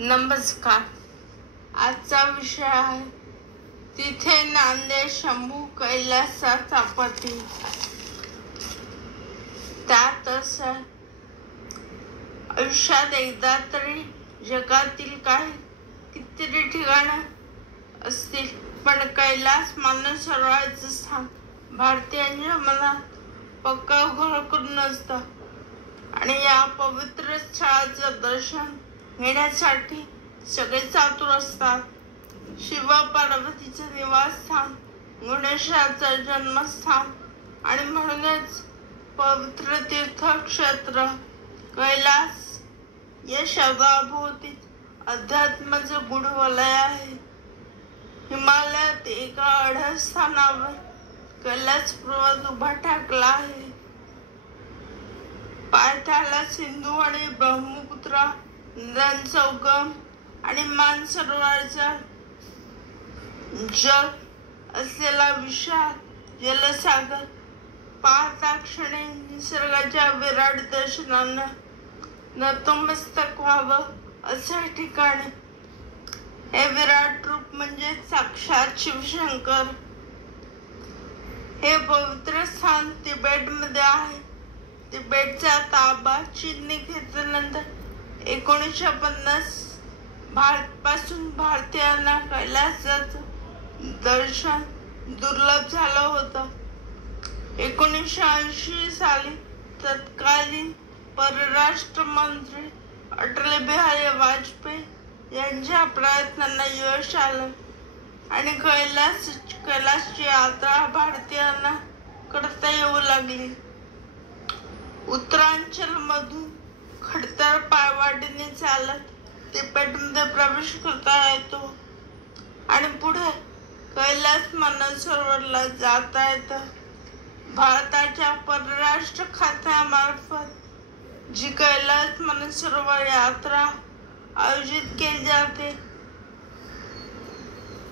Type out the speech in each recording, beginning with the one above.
नमस्कार. आजचा विषय आहे तिथे नांदे शंभू कैलासाचा पती. त्यात असं आयुष्यात एकदा तरी जगातील काही कितीतरी ठिकाणं असतील, पण कैलास मानसरोवराचं स्थान भारतीयांच्या मनात पक्का घर करून असतं. आणि या पवित्र स्थळाचं दर्शन घेण्यासाठी सगळे आतुर असतात. शिव पार्वतीचं निवासस्थान, गणेशाचं जन्मस्थान आणि म्हणूनच पवित्र तीर्थक्षेत्र कैलास या शब्दाभोवती अध्यात्माचं गूढ वलय आहे. हिमालयात एका अढस्थानावर कैलास पर्वत उभा ठाकला आहे. पायथ्याला सिंधू आणि ब्रह्मपुत्रा नद्यांचा उगम आणि मानसरोवराचा जल असलेला विशाल जलसागर पाहता क्षणी निसर्गाच्या विराट दर्शनानं नतमस्तक व्हावं असं ठिकाण. हे विराट रूप म्हणजे साक्षात शिवशंकर. हे पवित्र स्थान तिबेटमध्ये आहे. तिबेटचा ताबा चीनने घेतल्यानंतर 1950 पासून भारतीयांना कैलासाचं दर्शन दुर्लभ झालं होतं. 1980 साली तत्कालीन परराष्ट्र मंत्री अटल बिहारी वाजपेयी यांच्या प्रयत्नांना यश आलं आणि कैलासची यात्रा भारतीयांना करता येऊ लागली. उत्तरांचल मधून खडतर पायवाटेने चालत तिबेटमध्ये प्रवेश करता येतो आणि पुढे कैलास मानसरोवरला जाता येतं. भारताच्या परराष्ट्र खात्यामार्फत जी कैलास मानसरोवर यात्रा आयोजित केली जाते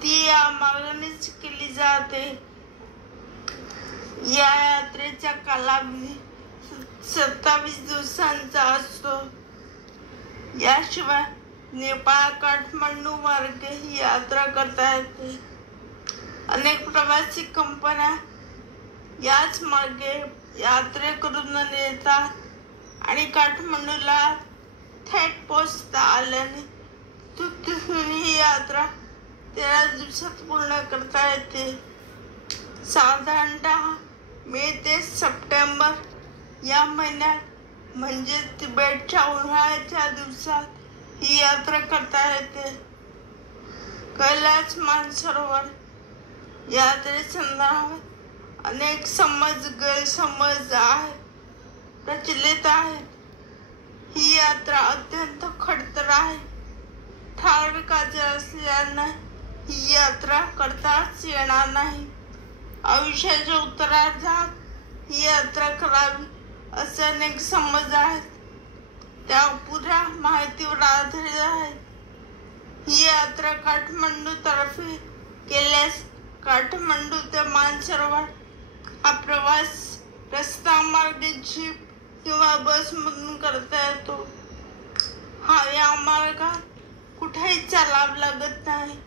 ती या मार्गानेच केली जाते. या यात्रेचा कालावधी 27 दिवसांचा असतो. याशिवाय नेपाळ काठमांडू मार्गे ही यात्रा करता येते. अनेक प्रवासी कंपन्या याच मार्गे यात्रेकरूंना नेतात आणि काठमांडूला थेट पोचता आल्याने तिथून ही यात्रा 13 दिवसात पूर्ण करता येते. साधारणतः मे ते सप्टेंबर या महिन्यात म्हणजे तिबेटच्या उन्हाळ्याच्या दिवसात ही यात्रा करता येते. कैलास मानसरोवर यात्रेसंदर्भात अनेक गैरसमज प्रचलित आहेत. ही यात्रा अत्यंत खडतर आहे. ठराविक आजार असल्यानं ही यात्रा करताच येणार नाही. आयुष्याच्या उत्तरार्धात ही यात्रा करावी असे अनेक समज आहेत. त्या अपुऱ्या माहितीवर आधारित आहेत. ही यात्रा काठमांडू तर्फे केल्यास काठमांडू ते मानसरोवर हा प्रवास रस्ता मार्गे जीप किंवा बस मधून करता येतो. या मार्गात कुठेही चालावं लागत नाही.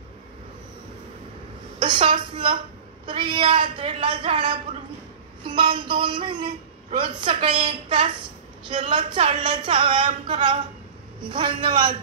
असं असलं तरी या यात्रेला जाण्यापूर्वी किमान 2 महिने रोज सकाळी 1 तास जलद चालण्याचा व्यायाम करावा. धन्यवाद.